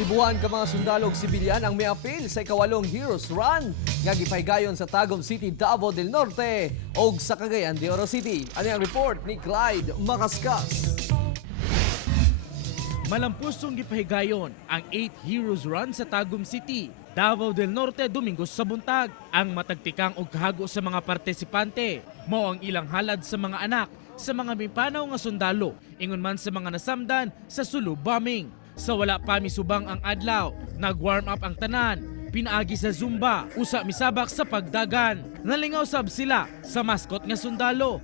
Libohan ka mga sundalo ug sibilyan ang mi-apil sa ikawalong Heroes Run nga gipahigayon sa Tagum City, Davao del Norte ug sa Cagayan de Oro City. Ano ang report ni Clyde Makaskas? Malampusong gipahigayon ang 8 Heroes Run sa Tagum City, Davao del Norte Domingo sa buntag. Ang matagtikang og kahago sa mga partisipante mao ang ilang halad sa mga anak sa mga mipanaw nga sundalo ingon man sa mga nasamdan sa Sulu bombing. Sa wala pa misubang ang adlaw, nag-warm up ang tanan, pinaagi sa Zumba, usa misabak sa pagdagan. Nalingaw sab sila sa mascot nga sundalo.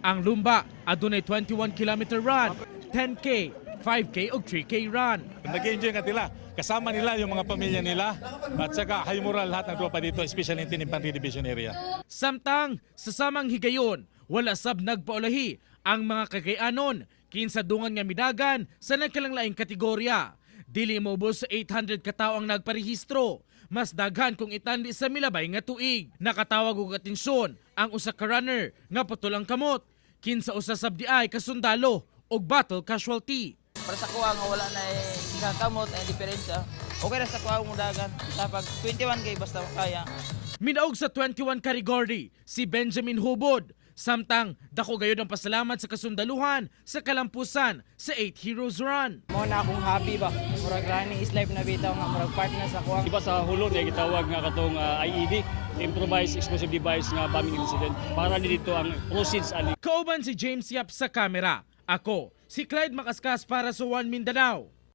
Ang lumba adunay 21 km run, 10K, 5K o 3K run. Nag-enjoy nga nila. Kasama nila yung mga pamilya nila at saka high moral lahat ng tropa dito, especially in Panry Division area. Samtang sa samang higayon, wala sab nagpaulahi ang mga Cagayanon kinsa dungan nga midagan sa nagkalanglaing kategorya. Dili moubos sa 800 katao ang nagparehistro. Mas daghan kung itandi sa milabay nga tuig. Nakatawag og atensyon ang usa ka runner nga putulang kamot. Kinsa usa sab di ay kasundalo og battle casualty. Para sa kuha nga wala na kakamot ay diferensya. Okay ra sa kuha mo dagan. Kapag 21 kay basta kaya. Minaog sa 21 category si Benjamin Hubod. Samtang dako gayud ang pasalamat sa kasundaluhan sa kalampusan sa 8 Heroes Run. Mo na akong hobby ba. Murag running is life na bitaw nga murag partner sa kuha. Iba sa hulon ay gitawag nga katong IED, improvised explosive device nga bombing incident para dito ang proceeds ani. Kauban si James Yap sa kamera. Ako si Clyde Makaskas para sa One Mindanao.